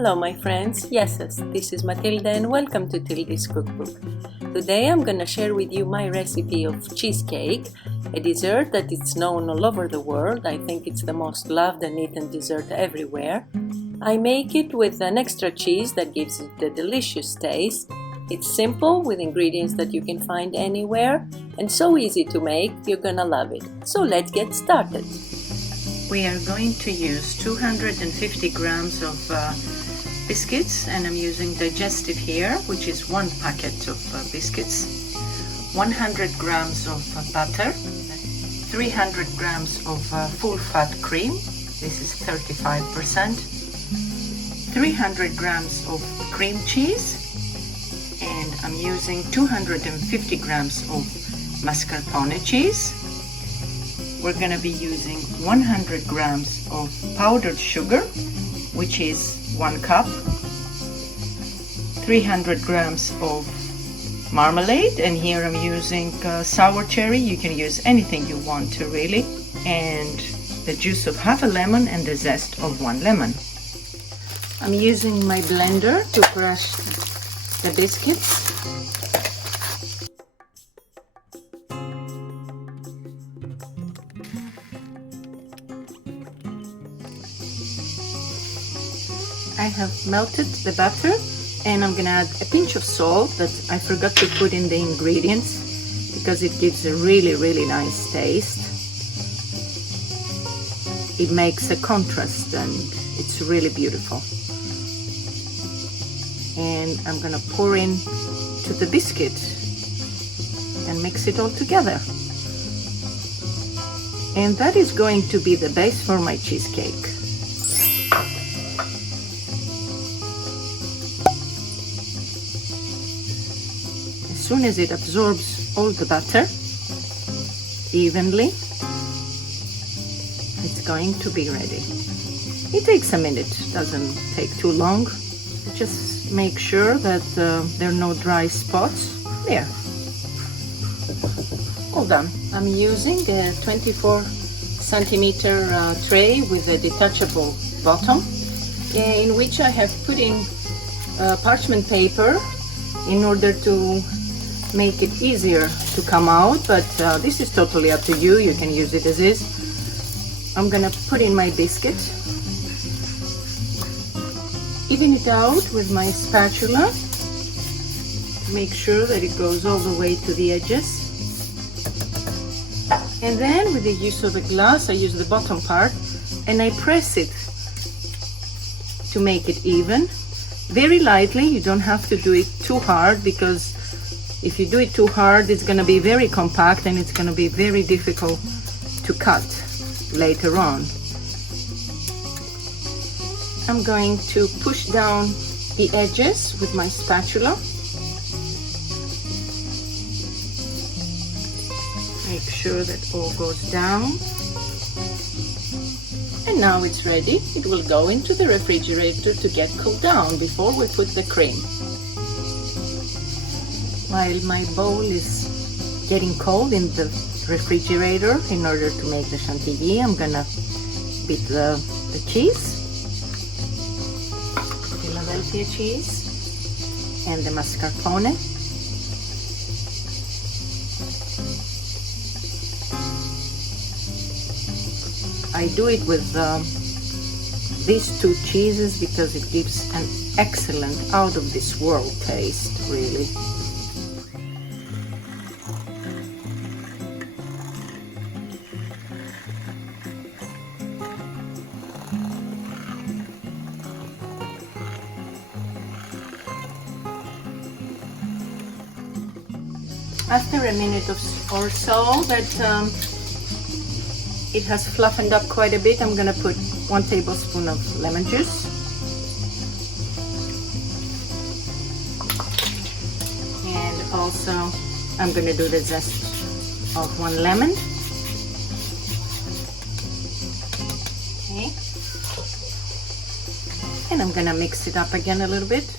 Hello my friends, yes, this is Matilda and welcome to Tilda's Cookbook. Today I'm gonna share with you my recipe of cheese cake, a dessert that is known all over the world. I think it's the most loved and eaten dessert everywhere. I make it with an extra cheese that gives it a delicious taste. It's simple with ingredients that you can find anywhere and so easy to make, you're gonna love it. So let's get started. We are going to use 250 grams of biscuits, and I'm using digestive here, which is 1 packet of biscuits, 100 grams of butter, 300 grams of full fat cream, this is 35%, 300 grams of cream cheese, and I'm using 250 grams of mascarpone cheese. We're going to be using 100 grams of powdered sugar, which is 1 cup, 300 grams of marmalade, and here I'm using sour cherry. You can use anything you want to really, and the juice of half a lemon and the zest of 1 lemon. I'm using my blender to crush the biscuits. I have melted the butter and I'm gonna add a pinch of salt that I forgot to put in the ingredients because it gives a really nice taste. It makes a contrast and it's really beautiful. And I'm gonna pour in to the biscuit and mix it all together. And that is going to be the base for my cheesecake. As soon as it absorbs all the butter evenly, it's going to be ready. It takes a minute, doesn't take too long. Just make sure that there are no dry spots. There. All done. I'm using a 24 centimeter tray with a detachable bottom, in which I have put in parchment paper in order to make it easier to come out, but this is totally up to you. You can use it as is. I'm gonna put in my biscuit, even it out with my spatula to make sure that it goes all the way to the edges, and then with the use of the glass I use the bottom part and I press it to make it even, very lightly. You don't have to do it too hard, because if you do it too hard, it's going to be very compact and it's going to be very difficult to cut later on. I'm going to push down the edges with my spatula. Make sure that all goes down. And now it's ready. It will go into the refrigerator to get cooled down before we put the cream. While my bowl is getting cold in the refrigerator, in order to make the chantilly, I'm gonna beat the cheese, Philadelphia cheese, and the mascarpone. I do it with these two cheeses because it gives an excellent, out of this world taste, really. After a minute or so that it has fluffered up quite a bit, I'm gonna put 1 tablespoon of lemon juice. And also I'm gonna do the zest of 1 lemon. Okay. And I'm gonna mix it up again a little bit.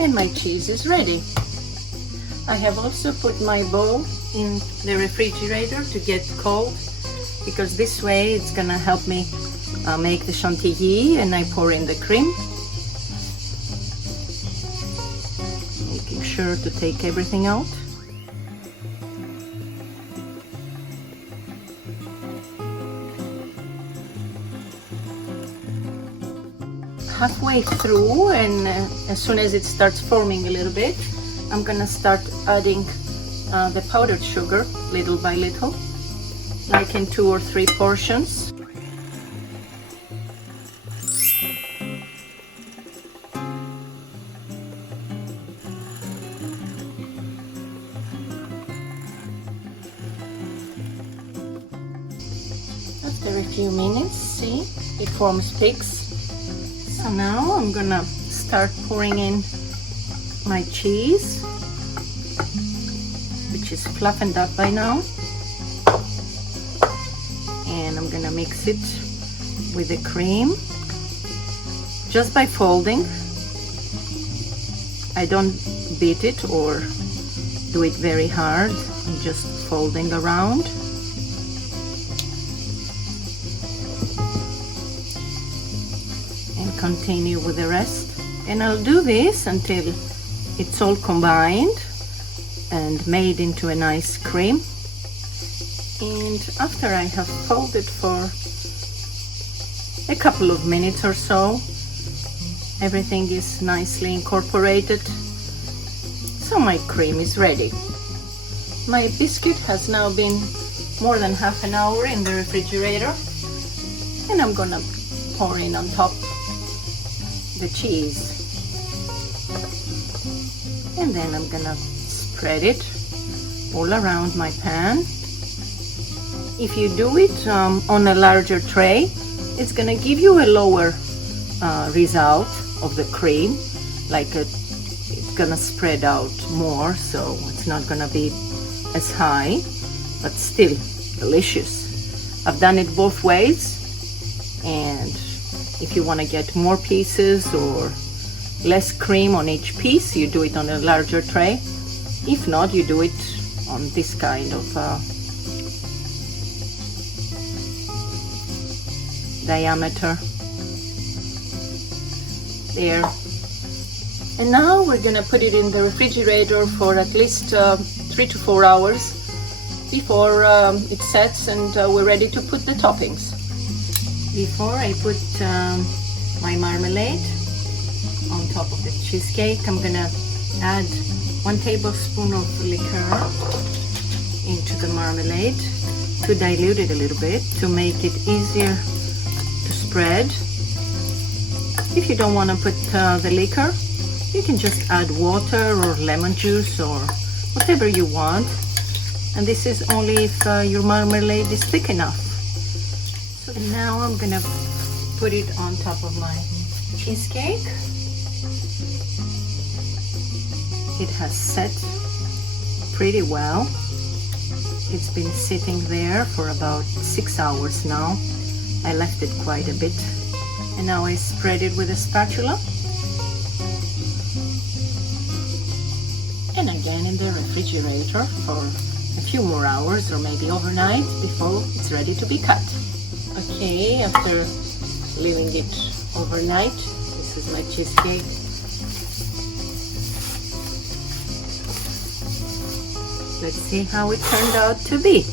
And my cheese is ready. I have also put my bowl in the refrigerator to get cold, because this way it's gonna help me make the chantilly, and I pour in the cream, making sure to take everything out. Halfway through, and as soon as it starts forming a little bit, I'm gonna start adding the powdered sugar little by little, like in 2 or 3 portions. After a few minutes, see, it forms peaks. So now I'm gonna start pouring in my cheese, which is flattened up by now, and I'm gonna mix it with the cream just by folding. I don't beat it or do it very hard, I'm just folding around. Continue with the rest, and I'll do this until it's all combined and made into a nice cream. And after I have folded for a couple of minutes or so, everything is nicely incorporated, so my cream is ready. My biscuit has now been more than half an hour in the refrigerator, and I'm gonna pour in on top the cheese, and then I'm gonna spread it all around my pan. If you do it on a larger tray, it's gonna give you a lower result of the cream, like it's gonna spread out more, so it's not gonna be as high, but still delicious. I've done it both ways, and if you want to get more pieces or less cream on each piece, you do it on a larger tray. If not, you do it on this kind of diameter. There. And now we're gonna put it in the refrigerator for at least 3 to 4 hours before it sets and we're ready to put the toppings. Before I put my marmalade on top of the cheesecake, I'm gonna add 1 tablespoon of liquor into the marmalade to dilute it a little bit, to make it easier to spread. If you don't want to put the liquor, you can just add water or lemon juice or whatever you want. And this is only if your marmalade is thick enough. So now I'm gonna put it on top of my cheesecake. It has set pretty well. It's been sitting there for about 6 hours now. I left it quite a bit. And now I spread it with a spatula. And again in the refrigerator for a few more hours or maybe overnight before it's ready to be cut. Okay, after leaving it overnight, this is my cheesecake. Let's see how it turned out to be.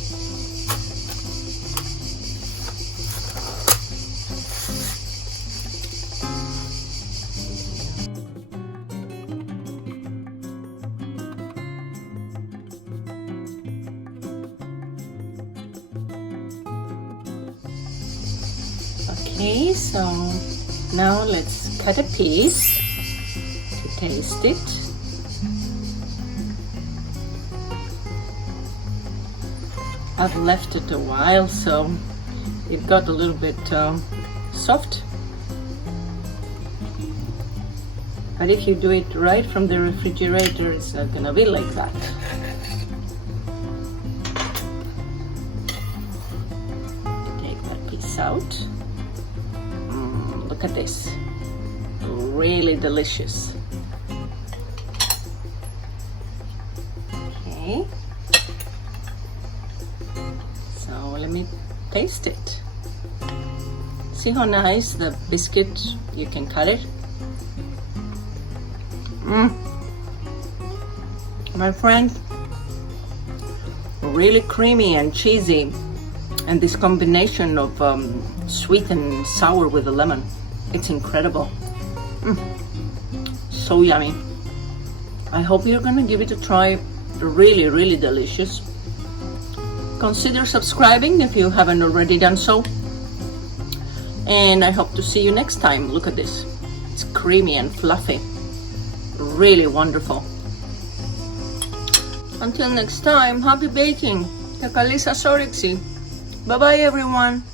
Okay, so now let's cut a piece to taste it. I've left it a while, so it got a little bit soft. But if you do it right from the refrigerator, it's not gonna be like that. Take that piece out. Look at this, really delicious. let me taste it. See how nice the biscuit, you can cut it. My friends, really creamy and cheesy, and this combination of sweet and sour with the lemon, it's incredible. So yummy. I hope you're gonna give it a try. Really, really delicious. Consider subscribing if you haven't already done so. And I hope to see you next time. Look at this. It's creamy and fluffy. Really wonderful. Until next time, happy baking. Και καλή σας όρεξη. Bye bye everyone.